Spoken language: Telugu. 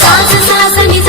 సాస సాస నిస